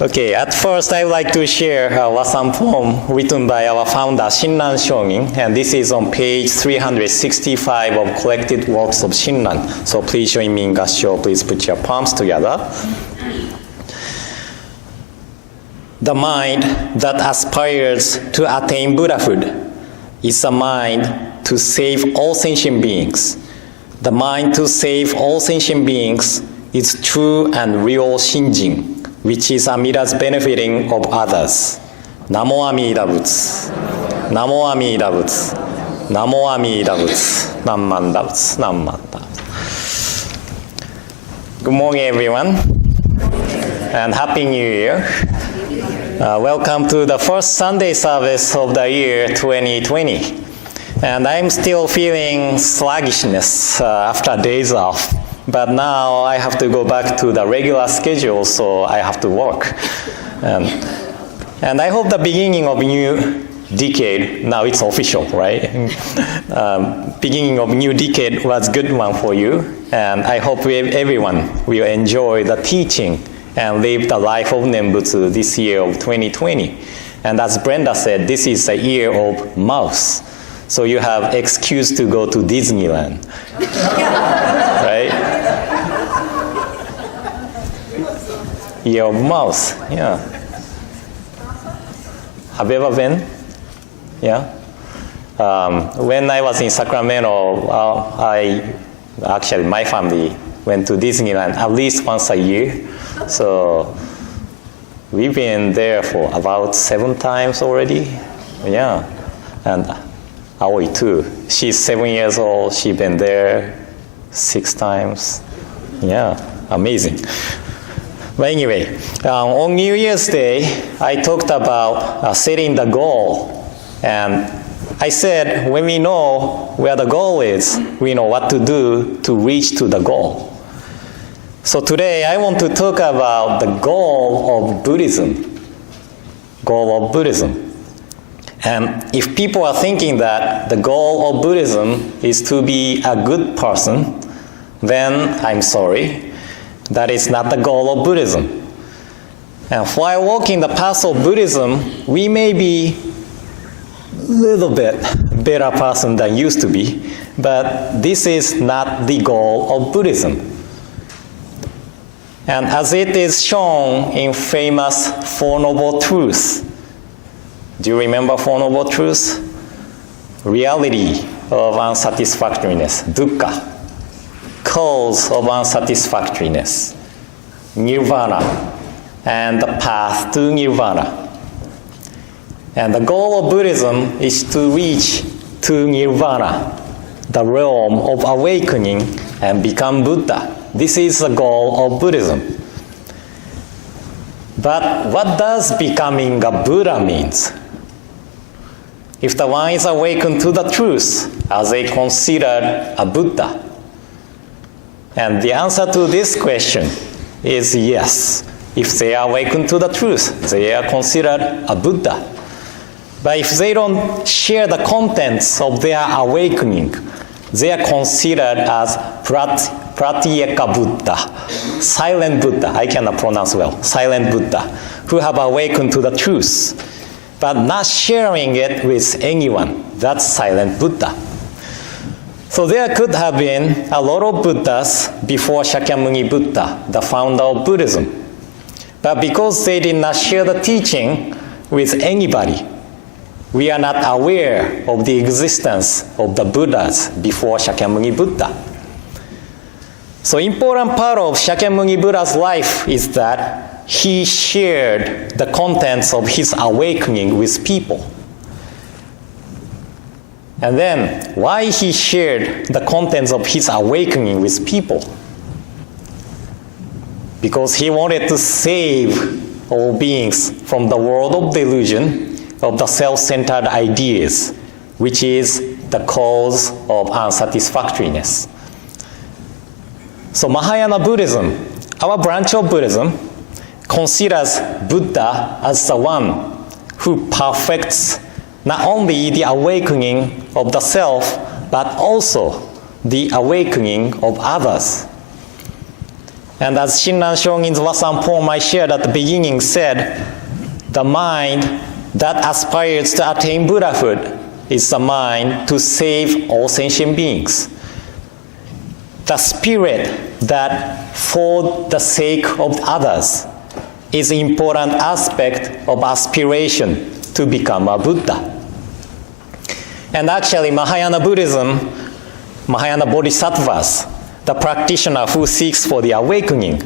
Okay, at first I would like to share a lesson poem written by our founder Shinran Shongin, and this is on page 365 of collected works of Shinran. So please join me in gassho. Please put your palms together. The mind that aspires to attain Buddhahood is a mind to save all sentient beings. The mind to save all sentient beings is true and real Shinjin, which is Amita's benefiting of others. Namo Amida Butsu. Namo Amida Butsu. Namo Amida Butsu. Nammanda Butsu. Nammanda. Good morning, everyone, and Happy New Year. Welcome to the first Sunday service of the year 2020. And I'm still feeling sluggishness after days off. But now I have to go back to the regular schedule, so I have to work. And I hope the beginning of new decade, now it's official, right? Beginning of new decade was a good one for you. And I hope everyone will enjoy the teaching and live the life of Nembutsu this year of 2020. And as Brenda said, this is the year of mouse. So you have excuse to go to Disneyland, right? Year of mouse, yeah. Have you ever been? Yeah. When I was in Sacramento, my family went to Disneyland at least once a year. So we've been there for about 7 times already. Yeah. And Aoi too. She's 7 years old. She's been there 6 times. Yeah, amazing. But anyway, on New Year's Day, I talked about setting the goal. And I said, when we know where the goal is, we know what to do to reach to the goal. So today, I want to talk about the goal of Buddhism. Goal of Buddhism. And if people are thinking that the goal of Buddhism is to be a good person, then I'm sorry. That is not the goal of Buddhism. And while walking the path of Buddhism, we may be a little bit better person than used to be, but this is not the goal of Buddhism. And as it is shown in famous Four Noble Truths, do you remember Four Noble Truths? Reality of unsatisfactoriness, dukkha. Cause of unsatisfactoriness, nirvana, and the path to nirvana. And the goal of Buddhism is to reach to nirvana, the realm of awakening, and become Buddha. This is the goal of Buddhism. But what does becoming a Buddha means? If the one is awakened to the truth, are they considered a Buddha? And the answer to this question is yes. If they are awakened to the truth, they are considered a Buddha. But if they don't share the contents of their awakening, they are considered as Pratyeka Buddha, silent Buddha, I cannot pronounce well, silent Buddha, who have awakened to the truth, but not sharing it with anyone. That's silent Buddha. So there could have been a lot of Buddhas before Shakyamuni Buddha, the founder of Buddhism. But because they did not share the teaching with anybody, we are not aware of the existence of the Buddhas before Shakyamuni Buddha. So important part of Shakyamuni Buddha's life is that he shared the contents of his awakening with people. And then, why he shared the contents of his awakening with people? Because he wanted to save all beings from the world of delusion, of the self-centered ideas, which is the cause of unsatisfactoriness. So Mahayana Buddhism, our branch of Buddhism, considers Buddha as the one who perfects not only the awakening of the self, but also the awakening of others. And as Shinran Shongin's Wasan poem I shared at the beginning said, the mind that aspires to attain Buddhahood is the mind to save all sentient beings. The spirit that, for the sake of others, is an important aspect of aspiration to become a Buddha. And actually, Mahayana Buddhism, Mahayana Bodhisattvas, the practitioner who seeks for the awakening,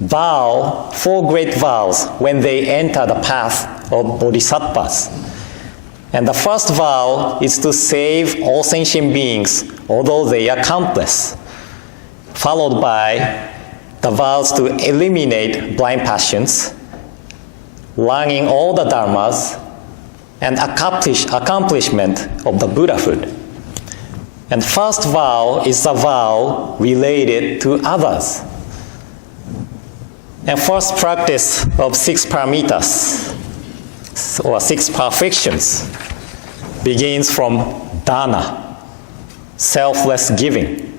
vow 4 great vows when they enter the path of Bodhisattvas. And the first vow is to save all sentient beings, although they are countless, followed by the vows to eliminate blind passions, learning all the dharmas, and accomplishment of the Buddhahood. And first vow is the vow related to others. And first practice of 6 paramitas, or 6 perfections, begins from dana, selfless giving.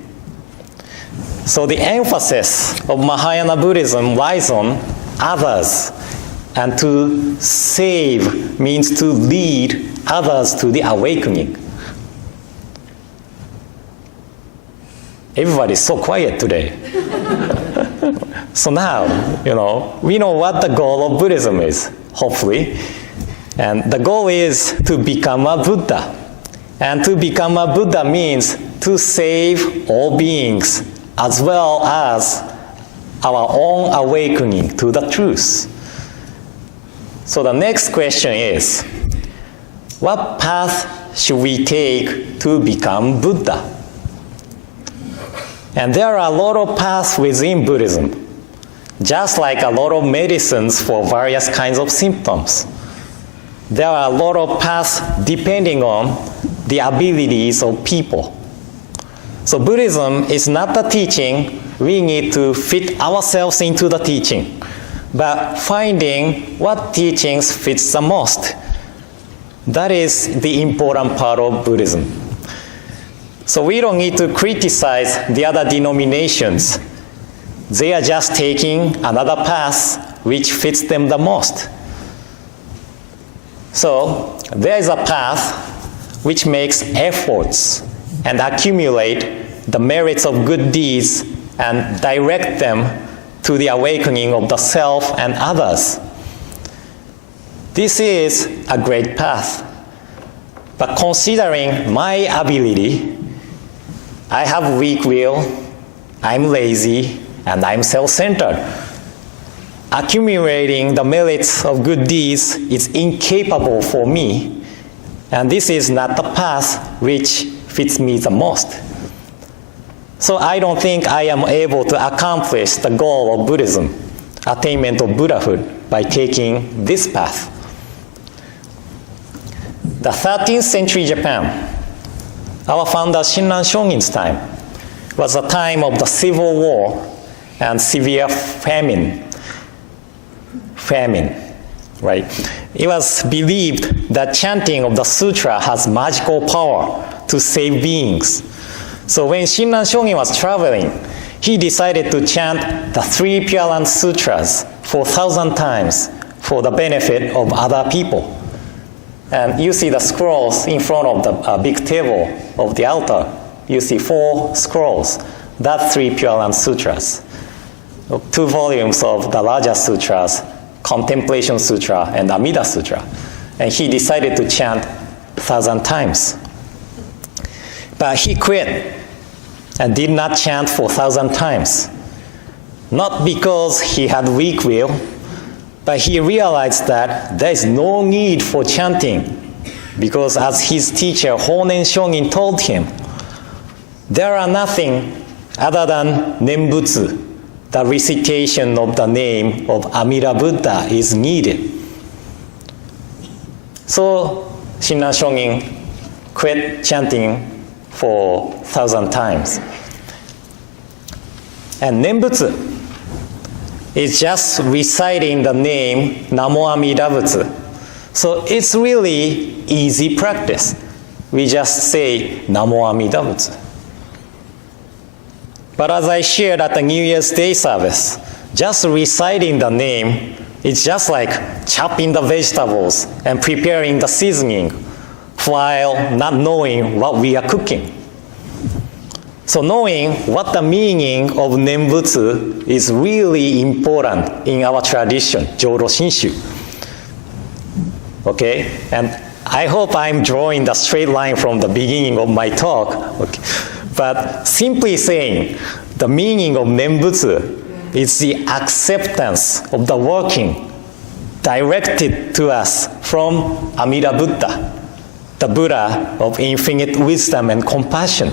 So the emphasis of Mahayana Buddhism lies on others, and to save means to lead others to the awakening. Everybody's so quiet today. So now, we know what the goal of Buddhism is, hopefully. And the goal is to become a Buddha. And to become a Buddha means to save all beings, as well as our own awakening to the truth. So the next question is, what path should we take to become Buddha? And there are a lot of paths within Buddhism, just like a lot of medicines for various kinds of symptoms. There are a lot of paths depending on the abilities of people. So Buddhism is not the teaching we need to fit ourselves into the teaching, but finding what teachings fits the most. That is the important part of Buddhism. So we don't need to criticize the other denominations. They are just taking another path which fits them the most. So there is a path which makes efforts and accumulate the merits of good deeds and direct them to the awakening of the self and others. This is a great path. But considering my ability, I have weak will, I'm lazy, and I'm self-centered. Accumulating the merits of good deeds is incapable for me, and this is not the path which fits me the most. So I don't think I am able to accomplish the goal of Buddhism, attainment of Buddhahood, by taking this path. The 13th century Japan, our founder Shinran Shongin's time, was a time of the civil war and severe famine, right? It was believed that chanting of the sutra has magical power to save beings. So when Shinran Shongin was traveling, he decided to chant the 3 Pure Land Sutras 4,000 times for the benefit of other people. And you see the scrolls in front of the big table of the altar. You see 4 scrolls. That's 3 Pure Land Sutras. 2 volumes of the larger sutras, Contemplation Sutra and Amida Sutra. And he decided to chant 1,000 times. But he quit and did not chant for 1,000 times. Not because he had weak will, but he realized that there is no need for chanting, because as his teacher Honen Shongin told him, there are nothing other than Nembutsu, the recitation of the name of Amida Buddha, is needed. So Shinran Shongin quit chanting for 1,000 times. And Nembutsu is just reciting the name Namo Amida Butsu. So it's really easy practice. We just say Namo Amida Butsu. But as I shared at the New Year's Day service, just reciting the name, it's just like chopping the vegetables and preparing the seasoning while not knowing what we are cooking. So knowing what the meaning of Nembutsu is really important in our tradition, Jōdo Shinshu. Okay? And I hope I'm drawing the straight line from the beginning of my talk. Okay? But simply saying, the meaning of Nembutsu is the acceptance of the working directed to us from Amida Buddha, the Buddha of infinite wisdom and compassion.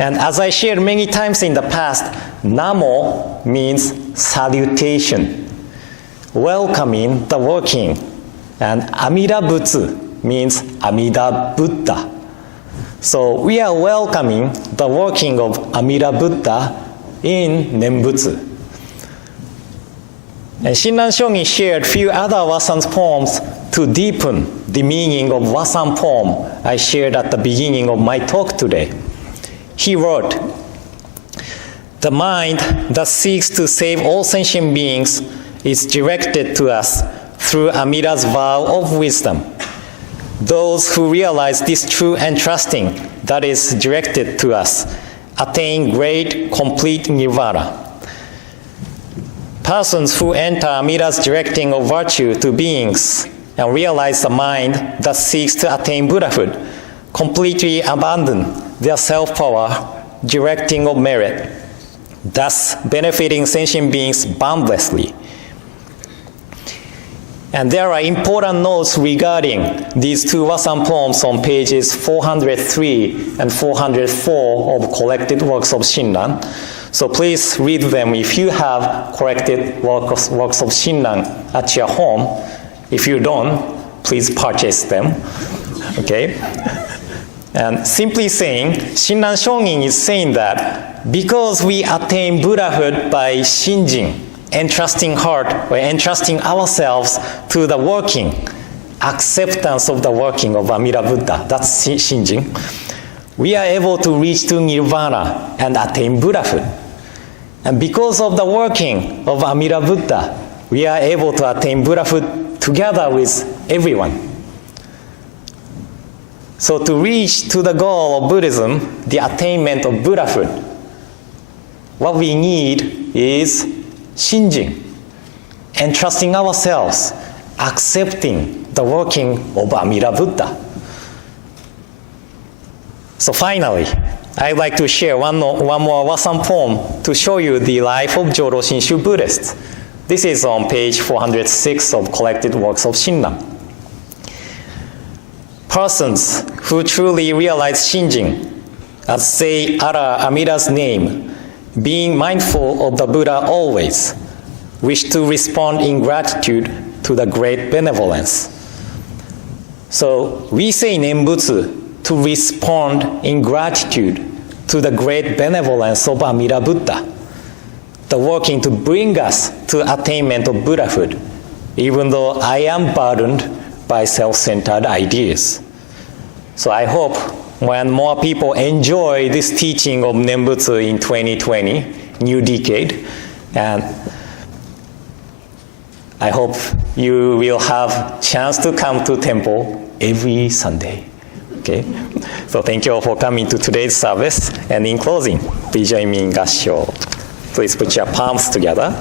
And as I shared many times in the past, Namo means salutation, welcoming the working. And Amida Butsu means Amida Buddha. So we are welcoming the working of Amida Buddha in Nembutsu. And Shinran Shogin shared few other Wasan poems to deepen the meaning of Wasan poem I shared at the beginning of my talk today. He wrote, "The mind that seeks to save all sentient beings is directed to us through Amida's vow of wisdom. Those who realize this true entrusting that is directed to us attain great, complete nirvana. Persons who enter Amida's directing of virtue to beings and realize the mind that seeks to attain Buddhahood completely abandon their self-power, directing of merit, thus benefiting sentient beings boundlessly." And there are important notes regarding these two Wasan poems on pages 403 and 404 of collected works of Shinran. So please read them if you have collected works of Shinran at your home. If you don't, please purchase them. Okay? And simply saying, Shinran Shogin is saying that because we attain Buddhahood by shinjin, entrusting heart or entrusting ourselves to the working, acceptance of the working of Amida Buddha, that's shinjin, we are able to reach to nirvana and attain Buddhahood. And because of the working of Amida Buddha, we are able to attain Buddhahood together with everyone. So to reach to the goal of Buddhism, the attainment of Buddhahood, what we need is shinjin, entrusting ourselves, accepting the working of Amida Buddha. So finally, I'd like to share one more Wasan poem to show you the life of Jōdo Shinshu Buddhist. This is on page 406 of collected works of Shinran. Persons who truly realize shinjin, as they utter Amida's name, being mindful of the Buddha always, wish to respond in gratitude to the great benevolence. So we say Nembutsu to respond in gratitude to the great benevolence of Amida Buddha, the working to bring us to attainment of Buddhahood, even though I am burdened by self-centered ideas. So I hope when more people enjoy this teaching of Nembutsu in 2020, new decade, and I hope you will have chance to come to temple every Sunday. Okay? So thank you all for coming to today's service. And in closing, please join me in Gassho. Please put your palms together.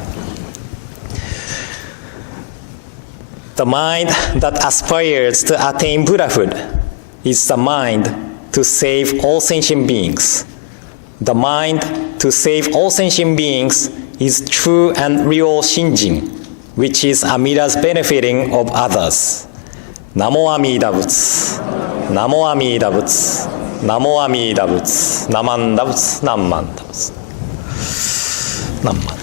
The mind that aspires to attain Buddhahood is the mind to save all sentient beings. The mind to save all sentient beings is true and real shinjin, which is Amida's benefiting of others. Namo Amida Butsu. Namo Amida Butsu. Namo Amida Butsu. Namanda Butsu. Namanda Butsu. Namanda.